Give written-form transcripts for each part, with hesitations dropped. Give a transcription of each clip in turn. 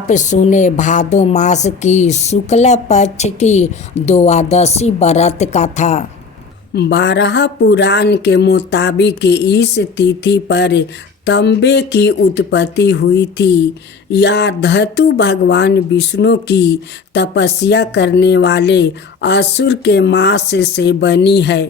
आप सुने भादो मास की शुक्ल पक्ष की द्वादशी व्रत कथा। 12 पुराण के मुताबिक इस तिथि पर तांबे की उत्पत्ति हुई थी। यह धातु भगवान विष्णु की तपस्या करने वाले असुर के मांस से बनी है।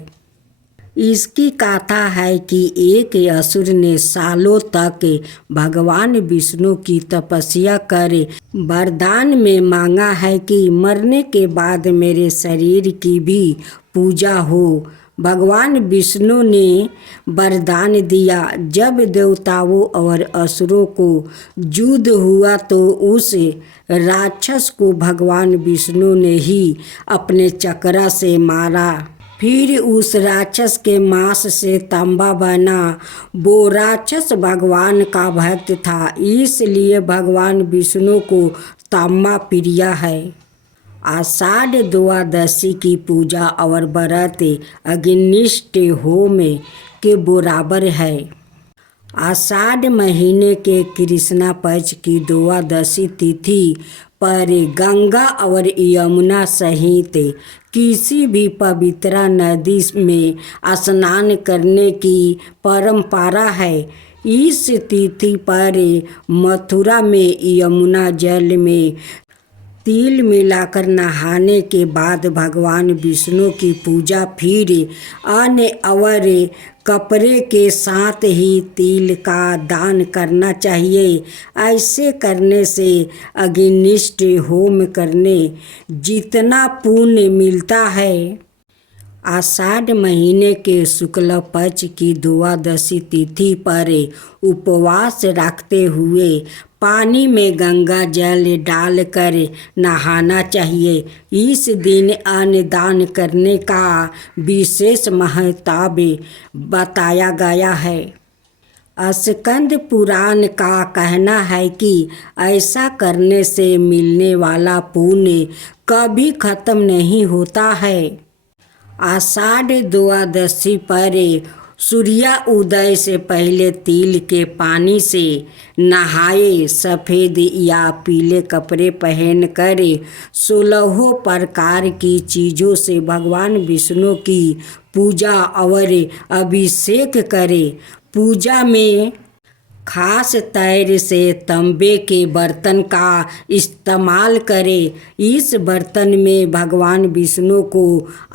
इसकी कथा है कि एक असुर ने सालों तक भगवान विष्णु की तपस्या कर वरदान में मांगा है कि मरने के बाद मेरे शरीर की भी पूजा हो। भगवान विष्णु ने वरदान दिया। जब देवताओं और असुरों को युद्ध हुआ तो उस राक्षस को भगवान विष्णु ने ही अपने चक्र से मारा। फिर उस राक्षस के मांस से तांबा बना। वो राक्षस भगवान का भक्त था, इसलिए भगवान विष्णु को तांबा प्रिय है। आषाढ़ द्वादशी की पूजा और व्रत अग्निष्ट होम के बराबर है। आषाढ़ महीने के कृष्णा पक्ष की द्वादशी तिथि पर गंगा और यमुना सहित किसी भी पवित्र नदी में स्नान करने की परंपरा है। इस तिथि पर मथुरा में यमुना जल में तिल मिलाकर नहाने के बाद भगवान विष्णु की पूजा फिर अन्न और कपड़े के साथ ही तिल का दान करना चाहिए। ऐसे करने से अग्निष्ट होम करने जितना पुण्य मिलता है। आषाढ़ महीने के शुक्ल पक्ष की द्वादशी तिथि पर उपवास रखते हुए पानी में गंगा जल डालकर नहाना चाहिए। इस दिन अन्न दान करने का विशेष महत्व बताया गया है। स्कंद पुराण का कहना है कि ऐसा करने से मिलने वाला पुण्य कभी खत्म नहीं होता है। आषाढ़ द्वादशी पर सूर्य उदय से पहले तिल के पानी से नहाए। सफ़ेद या पीले कपड़े पहनकर 16 प्रकार की चीज़ों से भगवान विष्णु की पूजा और अभिषेक करें। पूजा में खास तौर से तांबे के बर्तन का इस्तेमाल करें। इस बर्तन में भगवान विष्णु को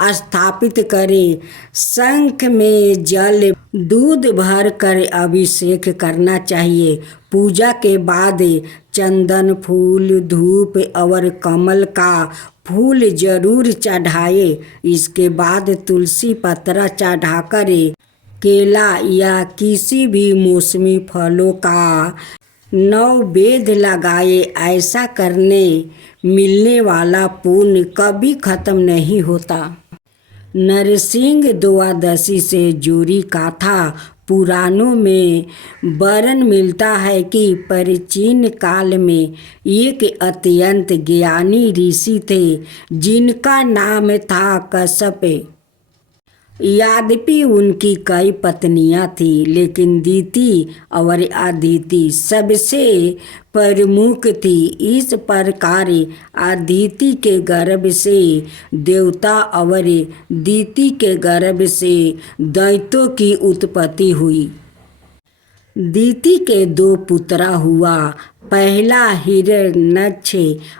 स्थापित करें। शंख में जल दूध भर कर अभिषेक करना चाहिए। पूजा के बाद चंदन फूल, धूप और कमल का फूल जरूर चढ़ाए। इसके बाद तुलसी पत्रा चढ़ाकर केला या किसी भी मौसमी फलों का नैवेद्य लगाए। ऐसा करने मिलने वाला पुण्य कभी खत्म नहीं होता। नरसिंह द्वादशी से जुड़ी कथा पुराणों में वर्णन मिलता है कि प्राचीन काल में एक अत्यंत ज्ञानी ऋषि थे जिनका नाम था कश्यप। यद्यपि उनकी कई पत्नियां थीं, लेकिन दीति और अदिति सबसे प्रमुख थी। इस प्रकार अदिति के गर्भ से देवता और दीति के गर्भ से दैत्यों की उत्पत्ति हुई। दीति के 2 पुत्र हुआ, पहला हिरण्याक्ष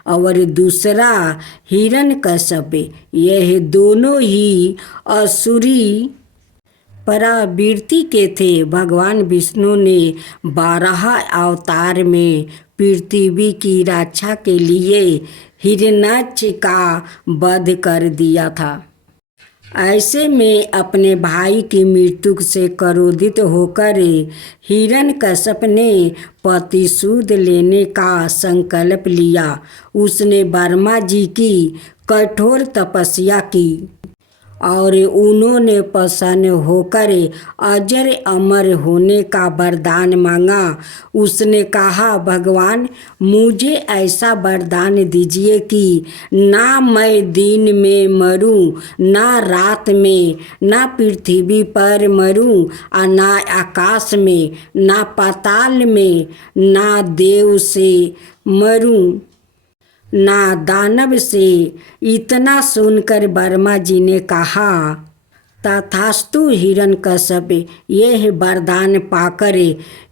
और दूसरा हिरण्यकश्यप। यह दोनों ही असुरी प्रवृत्ति के थे। भगवान विष्णु ने 12 अवतार में पृथ्वी की रक्षा के लिए हिरण्याक्ष का वध कर दिया था। ऐसे में अपने भाई की मृत्यु से क्रोधित होकर हिरण्यकश्यप ने प्रतिशोध लेने का संकल्प लिया। उसने ब्रह्मा जी की कठोर तपस्या की और उन्होंने प्रसन्न होकर अजर अमर होने का वरदान मांगा। उसने कहा, भगवान मुझे ऐसा वरदान दीजिए कि ना मैं दिन में मरूं, ना रात में, ना पृथ्वी पर मरूं, और ना आकाश में, ना पाताल में, ना देव से मरूं, ना दानव से। इतना सुनकर वर्मा जी ने कहा, तथास्तु हिरण्यकश्यप। यह वरदान पाकर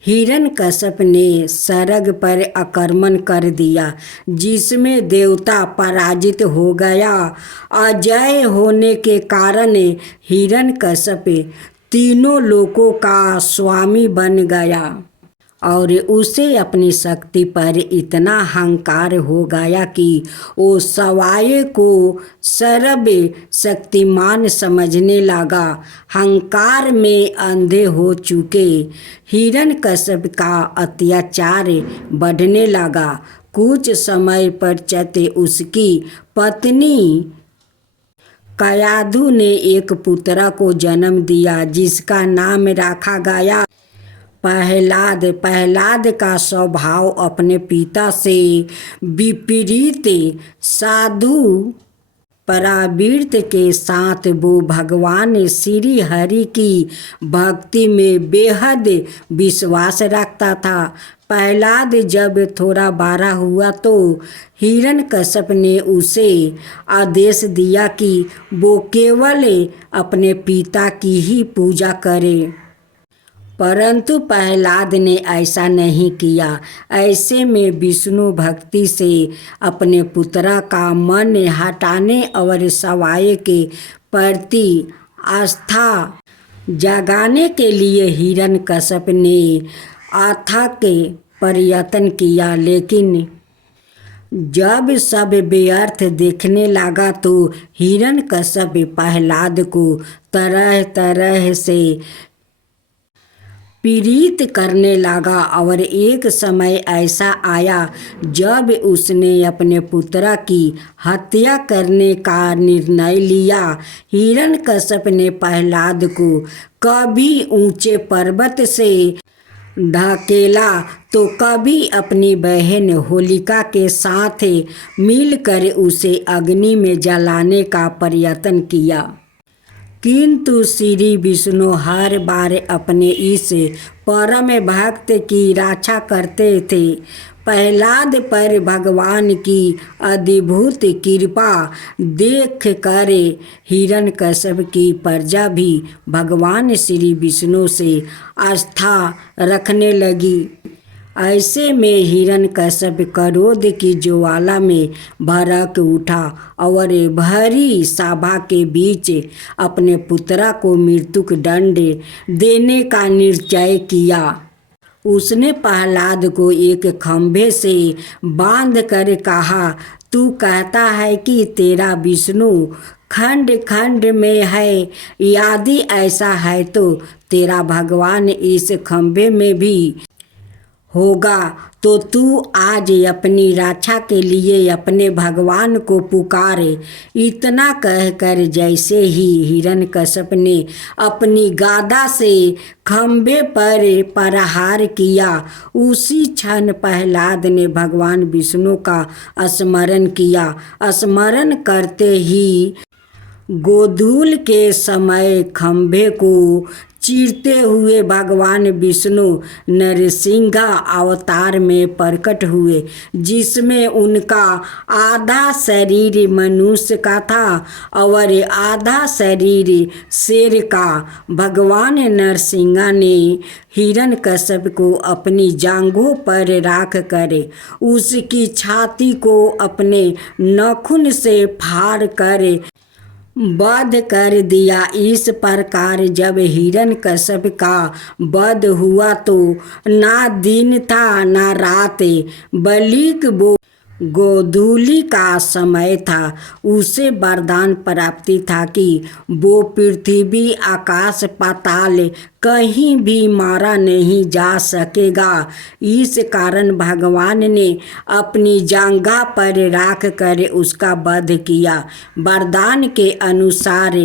हिरण्यकश्यप ने सरग पर आक्रमण कर दिया, जिसमें देवता पराजित हो गया। अजय होने के कारण हिरण्यकश्यप तीनों लोकों का स्वामी बन गया और उसे अपनी शक्ति पर इतना अहंकार हो गया कि वो सवाए को सर्व शक्तिमान समझने लगा। अहंकार में अंधे हो चुके हिरण्यकश्यप का अत्याचार बढ़ने लगा। कुछ समय पश्चात उसकी पत्नी कयाधु ने एक पुत्र को जन्म दिया, जिसका नाम रखा गया प्रहलाद। प्रहलाद का स्वभाव अपने पिता से विपरीत साधु प्रवृत्ति के साथ वो भगवान श्री हरि की भक्ति में बेहद विश्वास रखता था। प्रहलाद जब थोड़ा बड़ा हुआ तो हिरण्यकश्यप ने उसे आदेश दिया कि वो केवल अपने पिता की ही पूजा करे, परंतु प्रहलाद ने ऐसा नहीं किया। ऐसे में विष्णु भक्ति से अपने पुत्र का मन हटाने और सवाए के प्रति आस्था जगाने के लिए हिरण्यकश्यप ने अथक प्रयत्न किया, लेकिन जब सब व्यर्थ दिखने लगा तो हिरण्यकश्यप प्रहलाद को तरह तरह से पीड़ित करने लगा। और एक समय ऐसा आया जब उसने अपने पुत्र की हत्या करने का निर्णय लिया। हिरण्यकश्यप ने प्रहलाद को कभी ऊंचे पर्वत से ढकेला तो कभी अपनी बहन होलिका के साथ मिलकर उसे अग्नि में जलाने का प्रयत्न किया, किंतु श्री विष्णु हर बार अपने इस परम भक्त की रक्षा करते थे। प्रहलाद पर भगवान की अद्भुत कृपा देख कर हिरण्यकश्यप की प्रजा भी भगवान श्री विष्णु से आस्था रखने लगी। ऐसे में हिरण्यकश्यप क्रोध की ज्वाला में भड़क उठा और भरी सभा के बीच अपने पुत्र को मृत्यु दंड देने का निश्चय किया। उसने प्रहलाद को एक खंभे से बांध कर कहा, तू कहता है कि तेरा विष्णु खंड खंड में है, यदि ऐसा है तो तेरा भगवान इस खंभे में भी होगा, तो तू आज अपनी रक्षा के लिए अपने भगवान को पुकारे। इतना कहकर जैसे ही हिरण्यकश्यप ने अपनी गदा से खंभे पर प्रहार किया, उसी क्षण प्रहलाद ने भगवान विष्णु का स्मरण किया। स्मरण करते ही गोधूल के समय खंभे को चीरते हुए भगवान विष्णु नरसिंह अवतार में प्रकट हुए, जिसमें उनका आधा शरीर मनुष्य का था और आधा शरीर शेर का। भगवान नरसिंह ने हिरण्यकश्यप को अपनी जांघों पर रख कर उसकी छाती को अपने नाखून से फाड़ कर वध कर दिया। इस प्रकार जब हिरण्यकश्यप का वध हुआ तो ना दिन था ना रात, बल्कि वो गोधूली का समय था। उसे वरदान प्राप्ति था कि वो पृथ्वी आकाश पाताल कहीं भी मारा नहीं जा सकेगा। इस कारण भगवान ने अपनी जांघा पर रख कर उसका वध किया। वरदान के अनुसार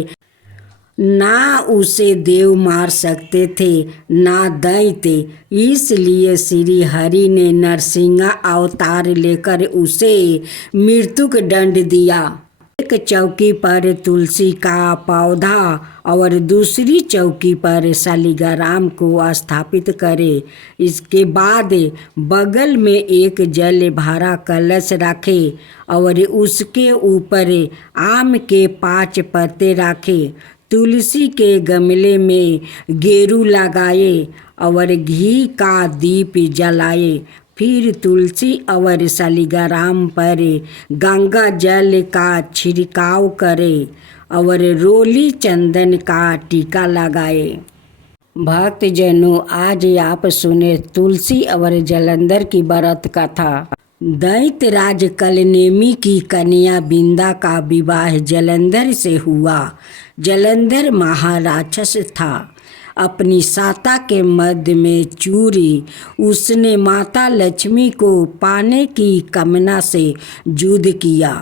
ना उसे देव मार सकते थे ना दैत्य। इसलिए श्री हरि ने नरसिंह अवतार लेकर उसे मृत्यु का दंड दिया। एक चौकी पर तुलसी का पौधा और दूसरी चौकी पर शालिग्राम को स्थापित करे। इसके बाद बगल में एक जल भरा कलश रखे और उसके ऊपर आम के 5 पत्ते रखे। तुलसी के गमले में गेरू लगाए और घी का दीप जलाए। फिर तुलसी और शालिग्राम पर गंगा जल का छिड़काव करे और रोली चंदन का टीका लगाए। भक्तजनों, आज आप सुने तुलसी और जलंधर की व्रत कथा। दैत्यराज कलनेमी की कन्या बिंदा का विवाह जलंधर से हुआ। जलंधर महाराक्षस था। अपनी साता के मध्य में चूरी उसने माता लक्ष्मी को पाने की कामना से युद्ध किया,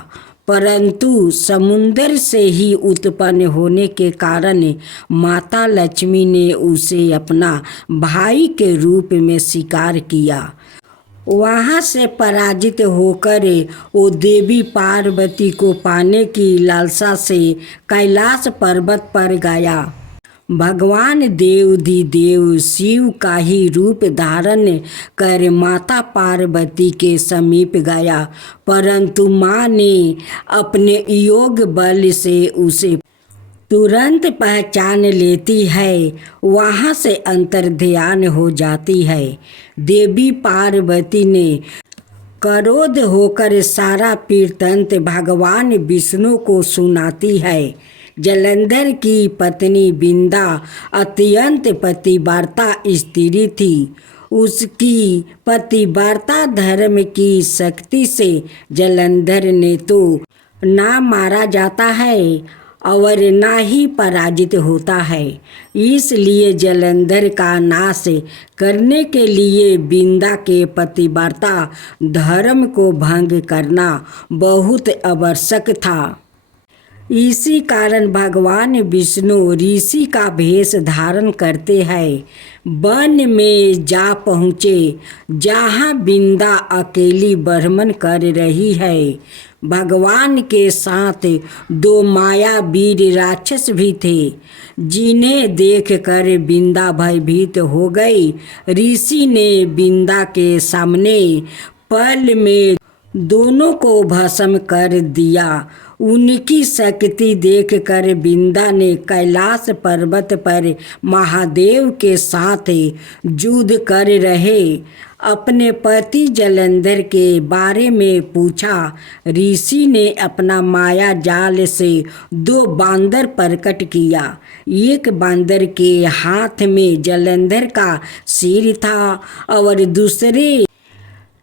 परंतु समुद्र से ही उत्पन्न होने के कारण माता लक्ष्मी ने उसे अपना भाई के रूप में स्वीकार किया। वहाँ से पराजित होकर वो देवी पार्वती को पाने की लालसा से कैलाश पर्वत पर गया। भगवान देवाधिदेव शिव का ही रूप धारण कर माता पार्वती के समीप गया, परंतु माँ ने अपने योग बल से उसे तुरंत पहचान लेती है। वहाँ से अंतर्ध्यान हो जाती है। देवी पार्वती ने क्रोध होकर सारा वृत्तांत भगवान विष्णु को सुनाती है। जलंधर की पत्नी बिंदा अत्यंत पतिव्रता स्त्री थी। उसकी पतिव्रता धर्म की शक्ति से जलंधर ने तो ना मारा जाता है और ना ही पराजित होता है। इसलिए जलंधर का नाश करने के लिए बिंदा के पतिव्रता धर्म को भंग करना बहुत आवश्यक था। इसी कारण भगवान विष्णु ऋषि का भेष धारण करते हैं। वन में जा पहुँचे जहाँ बिंदा अकेली भ्रमण कर रही है। भगवान के साथ 2 मायावीर राक्षस भी थे, जिन्हें देखकर बिंदा भयभीत हो गई। ऋषि ने बिंदा के सामने पल में दोनों को भस्म कर दिया। उनकी शक्ति देखकर बिंदा ने कैलाश पर्वत पर महादेव के साथ युद्ध कर रहे अपने पति जलंधर के बारे में पूछा। ऋषि ने अपना माया जाल से 2 बांदर प्रकट किया। एक बांदर के हाथ में जलंधर का सिर था और दूसरे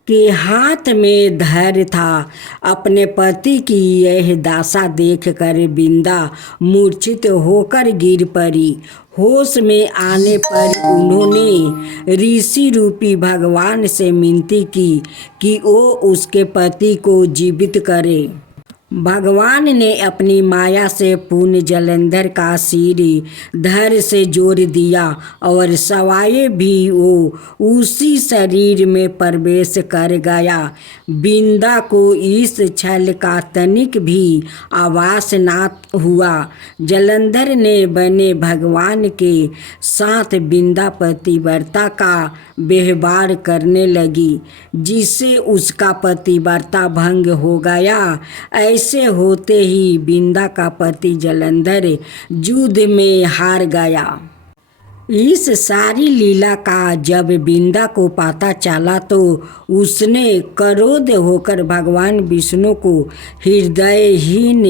के हाथ में धैर्य था। अपने पति की यह दशा देखकर बिंदा मूर्छित होकर गिर पड़ी। होश में आने पर उन्होंने ऋषि रूपी भगवान से विनती की कि वो उसके पति को जीवित करे। भगवान ने अपनी माया से पुण्य जलंधर का सिर धड़ से जोड़ दिया और सवाए भी वो उसी शरीर में प्रवेश कर गया। बिंदा को इस छल का तनिक भी आभास न हुआ। जलंधर ने बने भगवान के साथ बिंदा पतिव्रता का व्यवहार करने लगी, जिससे उसका पतिव्रता भंग हो गया। ऐसे होते ही बिंदा का पति जलंधर युद्ध में हार गया। इस सारी लीला का जब बिंदा को पता चला तो उसने क्रोध होकर भगवान विष्णु को हृदयहीन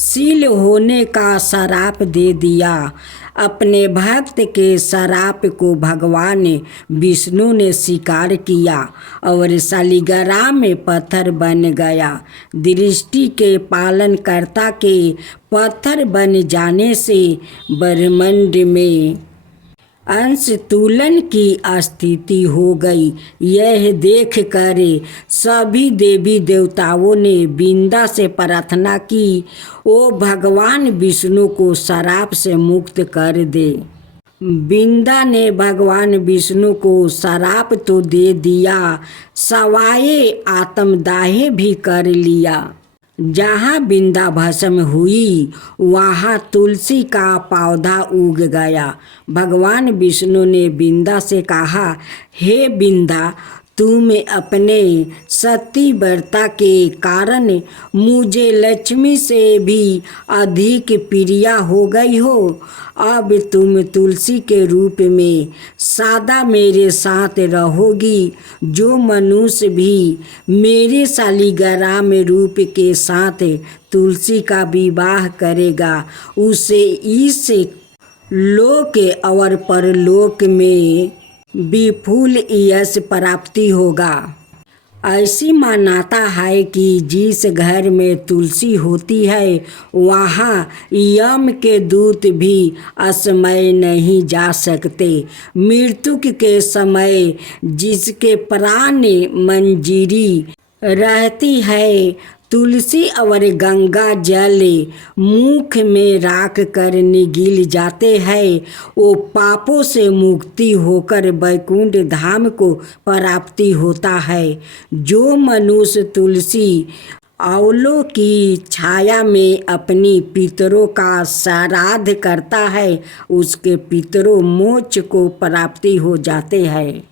शील होने का श्राप दे दिया। अपने भक्त के श्राप को भगवान विष्णु ने स्वीकार किया और शालिग्राम में पत्थर बन गया। दृष्टि के पालनकर्ता के पत्थर बन जाने से ब्रह्मांड में अंश तुलन की स्थिति हो गई। यह देख कर सभी देवी देवताओं ने बिंदा से प्रार्थना की, ओ भगवान विष्णु को शराप से मुक्त कर दे। बिंदा ने भगवान विष्णु को शराप तो दे दिया, सवाए आत्मदाह भी कर लिया। जहाँ बिंदा भस्म हुई वहाँ तुलसी का पौधा उग गया। भगवान विष्णु ने बिंदा से कहा, हे बिंदा, तुम अपने सती व्रता के कारण मुझे लक्ष्मी से भी अधिक प्रिय हो गई हो। अब तुम तुलसी के रूप में सदा मेरे साथ रहोगी। जो मनुष्य भी मेरे शालिग्राम रूप के साथ तुलसी का विवाह करेगा, उसे इस लोक और परलोक में विपुल यश प्राप्ति होगा। ऐसी मान्यता है कि जिस घर में तुलसी होती है वहाँ यम के दूत भी असमय नहीं जा सकते। मृत्यु के समय जिसके प्राण मंजीरी रहती है, तुलसी और गंगा जल मुख में राख कर निगल जाते हैं, वो पापों से मुक्ति होकर वैकुंठ धाम को प्राप्ति होता है। जो मनुष्य तुलसी औलों की छाया में अपनी पितरों का श्राद्ध करता है, उसके पितरों मोक्ष को प्राप्ति हो जाते हैं।